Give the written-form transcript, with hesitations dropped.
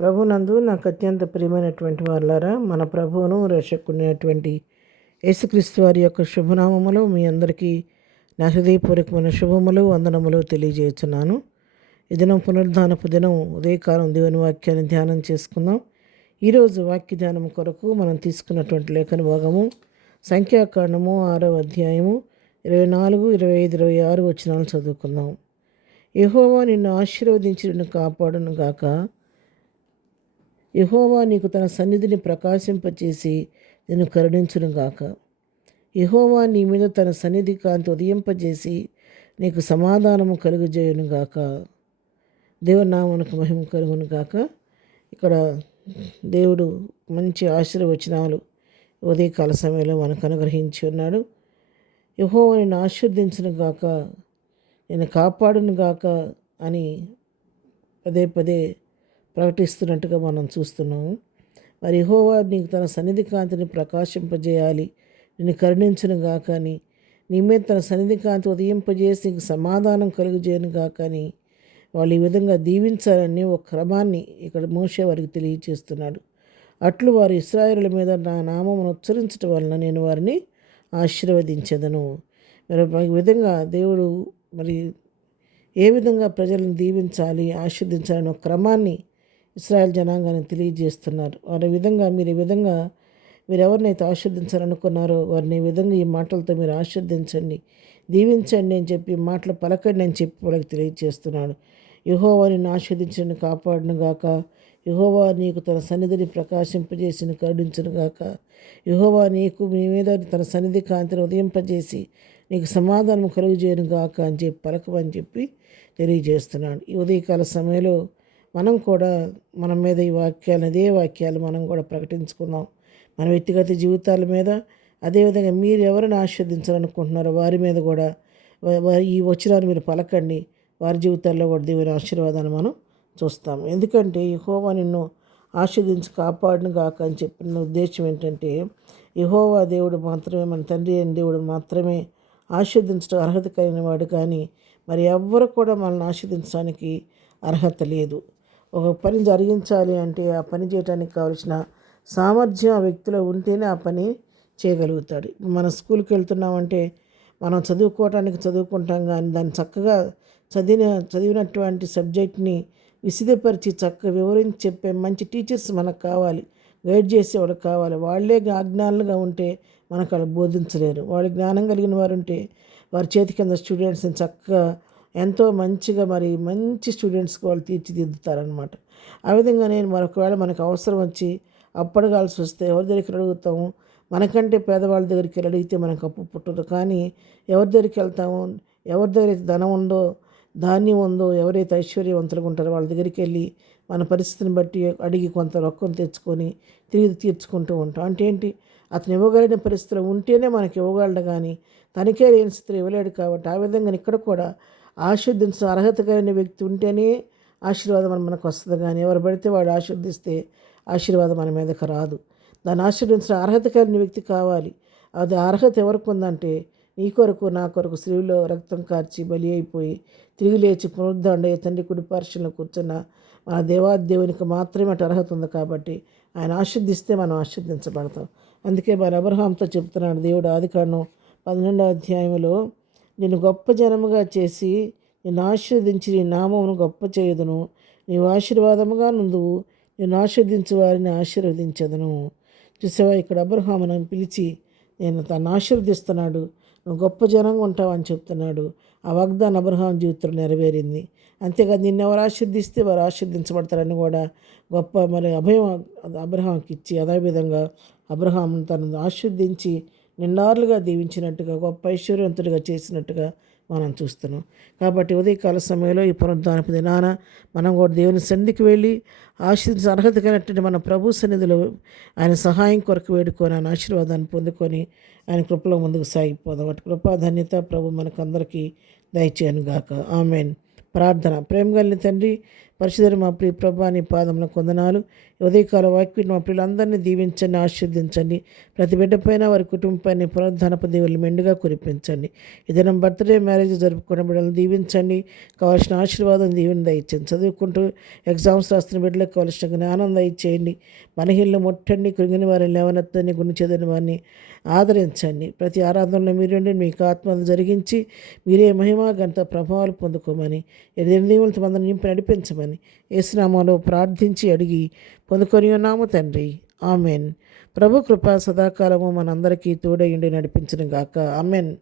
ప్రభునందు నాకు అత్యంత ప్రియమైనటువంటి వాళ్ళారా, మన ప్రభువును రక్షకుడైనటువంటి యేసుక్రీస్తు వారి యొక్క శుభనామములో మీ అందరికీ నా హృదయపూర్వకమైన శుభములు వందనములు తెలియజేస్తున్నాను. ఈ దినం పునరుద్ధానపు దినం ఉదయకాలం దేవుని వాక్యాన్ని ధ్యానం చేసుకుందాం. ఈరోజు వాక్య ధ్యానం కొరకు మనం తీసుకున్నటువంటి లేఖన భాగము సంఖ్యాకాండము 6వ అధ్యాయము 24, 25, 26 వచనాలు చదువుకుందాం. యెహోవా నిన్ను ఆశీర్వదించి నిన్ను కాపాడును గాక. యెహోవా నీకు తన సన్నిధిని ప్రకాశింపచేసి నిన్ను కరుణించును గాక. యెహోవా నీ మీద తన సన్నిధి కాంతి ఉదయింపజేసి నీకు సమాధానము కలుగజేయును గాక. దేవుని నామమునకు మహిమ కలుగును గాక. ఇక్కడ దేవుడు మంచి ఆశీర్వచనాలు ఉదయకాల సమయంలో మనకు అనుగ్రహించి ఉన్నాడు. యెహోవా నిన్ను ఆశీర్వదించును గాక, నేను కాపాడును గాక అని పదే పదే ప్రకటిస్తున్నట్టుగా మనం చూస్తున్నాము. మరి యెహోవా నీకు తన సన్నిధి కాంతిని ప్రకాశింపజేయాలి, నిన్ను కరుణించును గాక అని, నీ మీద తన సన్నిధి కాంతి ఉదయింపజేసి నీకు సమాధానం కలుగజేయను గాక అని వాళ్ళు ఈ విధంగా దీవించాలని ఒక క్రమాన్ని ఇక్కడ మోషే వారికి తెలియచేస్తున్నాడు. అట్లు వారు ఇశ్రాయేలుల మీద నా నామమును ఉచ్చరించడం వలన నేను వారిని ఆశీర్వదించెదను. మరి ఈ విధంగా దేవుడు మరి ఏ విధంగా ప్రజలను దీవించాలి, ఆశీర్వదించాలని ఒక క్రమాన్ని ఇశ్రాయేల్ జనాంగాన్ని తెలియజేస్తున్నారు. వారి విధంగా మీరు ఎవరినైతే ఆశీర్వదించాలనుకున్నారో వారిని ఈ విధంగా ఈ మాటలతో మీరు ఆశీర్వదించండి, దీవించండి అని చెప్పి మాటలు పలకండి అని చెప్పి వాళ్ళకి తెలియజేస్తున్నాడు. యెహోవా నిన్ను ఆశీర్వదించని కాపాడును గాక. యెహోవా నీకు తన సన్నిధిని ప్రకాశింపజేసి కరుణించును గాక. యెహోవా నీకు మీ మీద తన సన్నిధి కాంతిని ఉదయింపజేసి నీకు సమాధానం కలుగజేయను గాక అని చెప్పి పలకమని చెప్పి తెలియజేస్తున్నాడు. ఈ ఉదయకాల సమయంలో మనం కూడా మన మీద ఇదే వాక్యాలు మనం కూడా ప్రకటించుకుందాం. మన వ్యక్తిగత జీవితాల మీద, అదేవిధంగా మీరు ఎవరిని ఆశీర్వదించాలనుకుంటున్నారో వారి మీద కూడా ఈ వచనాన్ని మీరు పలకండి. వారి జీవితాల్లో కూడా దేవుని ఆశీర్వాదాన్ని మనం చూస్తాం. ఎందుకంటే యెహోవా నిన్ను ఆశీర్వదించి కాపాడును గాక అని చెప్పిన ఉద్దేశం ఏంటంటే, యెహోవా దేవుడు మాత్రమే, మన తండ్రి అయిన దేవుడు మాత్రమే ఆశీర్వదించడం అర్హత కలిగిన వాడు, కానీ మరి ఎవ్వరు కూడా మనల్ని ఆశీర్వదించడానికి అర్హత లేదు. ఒక పని జరిగించాలి అంటే ఆ పని చేయడానికి కావలసిన సామర్థ్యం ఆ వ్యక్తిలో ఉంటేనే ఆ పని చేయగలుగుతాడు. మన స్కూల్కి వెళ్తున్నామంటే మనం చదువుకుంటాం, కానీ దాన్ని చక్కగా చదివినటువంటి సబ్జెక్ట్ని విశదపరిచి చక్కగా వివరించి చెప్పే మంచి టీచర్స్ మనకు కావాలి, గైడ్ చేసేవాళ్ళు కావాలి. వాళ్ళే అజ్ఞానులుగా ఉంటే మనకు వాళ్ళు బోధించలేరు. వాళ్ళు జ్ఞానం కలిగిన వారు ఉంటే వారి చేతి కింద స్టూడెంట్స్ని చక్కగా ఎంతో మంచిగా మంచి స్టూడెంట్స్కి వాళ్ళు తీర్చిదిద్దుతారనమాట. ఆ విధంగా నేను మరొకవేళ మనకు అవసరం వచ్చి అప్పడగాల్సి వస్తే ఎవరి దగ్గరికి అడుగుతాము? మనకంటే పేదవాళ్ళ దగ్గరికి వెళ్ళి అడిగితే మనకు అప్పు పుట్టదు. కానీ ఎవరి దగ్గరికి వెళ్తాము? ఎవరి దగ్గర ధనం ఉందో, ధాన్యం ఉందో, ఎవరైతే ఐశ్వర్యవంతులుగా ఉంటారో వాళ్ళ దగ్గరికి వెళ్ళి మన పరిస్థితిని బట్టి అడిగి కొంత రొక్కం తెచ్చుకొని తిరిగి తీర్చుకుంటూ ఉంటాం. అంటే ఏంటి? అతను ఇవ్వగలిగిన పరిస్థితులు ఉంటేనే మనకి ఇవ్వగలడు, కానీ తనకే లేని స్థితిలో ఇవ్వలేడు. కాబట్టి ఆ విధంగా ఇక్కడ కూడా ఆశీర్వదించిన అర్హత కలిగిన వ్యక్తి ఉంటేనే ఆశీర్వాదం మనకు వస్తుంది. కానీ ఎవరు పడితే వాడు ఆశీర్వదిస్తే ఆశీర్వాదం మన మీదకి రాదు. దాన్ని ఆశీర్వదించిన అర్హత కలిగిన వ్యక్తి కావాలి. అది అర్హత ఎవరికి ఉందంటే, నీ కొరకు నా కొరకు శ్రీలో రక్తం కార్చి బలి అయిపోయి తిరిగి లేచి పునరుద్ధరణ తండ్రి కుడి పార్శ్వంలో కూర్చున్న మన దేవునికి మాత్రమే అటు అర్హత ఉంది. కాబట్టి ఆయన ఆశీర్దిస్తే మనం ఆశీర్దించబడతాం. అందుకే మన అబ్రహాంతో చెప్తున్నాడు దేవుడు ఆదికాండం 12వ అధ్యాయంలో, నేను గొప్ప జనముగా చేసి నిన్ను ఆశీర్వదించి నీ నామమును గొప్ప చేయుదును, నీవు ఆశీర్వాదముగా నుందువు, నేను ఆశీర్వదించు వారిని ఆశీర్వదించదును. చూసావా, ఇక్కడ అబ్రహామును పిలిచి నేను తను ఆశీర్వదిస్తున్నాడు, నువ్వు గొప్ప జనంగా ఉంటావు అని చెప్తున్నాడు. ఆ వాగ్దానం అబ్రహాం జీవితంలో నెరవేరింది. అంతేకాదు, నిన్నెవరు ఆశీర్దిస్తే వారు ఆశీర్దించబడతారని కూడా గొప్ప అభయం అబ్రహాంకి ఇచ్చి, అదేవిధంగా అబ్రహాం తనను ఆశీర్దించి నిండారులుగా దీవించినట్టుగా, గొప్ప ఐశ్వర్యవంతుడిగా చేసినట్టుగా మనం చూస్తున్నాం. కాబట్టి ఉదయకాల సమయంలో ఈ పునరుద్ధానపు దినాన మనం కూడా దేవుని సన్నిధికి వెళ్ళి ఆశీర్వదించ అర్హత కలిగినటువంటి మన ప్రభు సన్నిధిలో ఆయన సహాయం కొరకు వేడుకొని ఆయన ఆశీర్వాదాన్ని పొందుకొని ఆయన కృపలో ముందుకు సాగిపోదాం. వాటి కృపా ధన్యత ప్రభు మనకందరికీ దయచేయను గాక. ఆమెన్. ప్రార్థన. ప్రేమ కలిగిన తండ్రి, పరిశుద్ధుడు మా ప్రియ ప్రభా నీ పాదముల కొందనాలు. ఉదయకాల వాక్యం మా ప్రియులందరినీ దీవించండి, ఆశీర్వదించండి. ప్రతి బిడ్డపైన వారి కుటుంబంపైన పునరుద్ధరణపు దేవుళ్ళు మెండుగా కురిపించండి. ఏదైనా బర్త్డే మ్యారేజ్ జరుపుకున్న బిడ్డలను దీవించండి. కావాల్సిన ఆశీర్వాదం దీవెన దయచేయండి. చదువుకుంటూ ఎగ్జామ్స్ రాస్తున్న బిడ్డలకు కావాల్సిన జ్ఞానం దయచేయండి. మనహిళ్ళు ముట్టండి, కృంగిన వారిని లేవనెత్తని, గుండె చెదిరిన వారిని ఆదరించండి. ప్రతి ఆరాధనలో మీరుండి మీకు ఆత్మను జరిగించి మీరే మహిమ ఘనత ప్రభావాలు పొందుకోమని, ఎనిమిది మందిని నింపి నడిపించమని యేసునామములో ప్రార్థించి అడిగి పొందుకొని ఉన్నాము తండ్రి. ఆమెన్. ప్రభు కృప సదాకాలము మనందరికీ తోడయుండి నడిపించును గాక. ఆమెన్.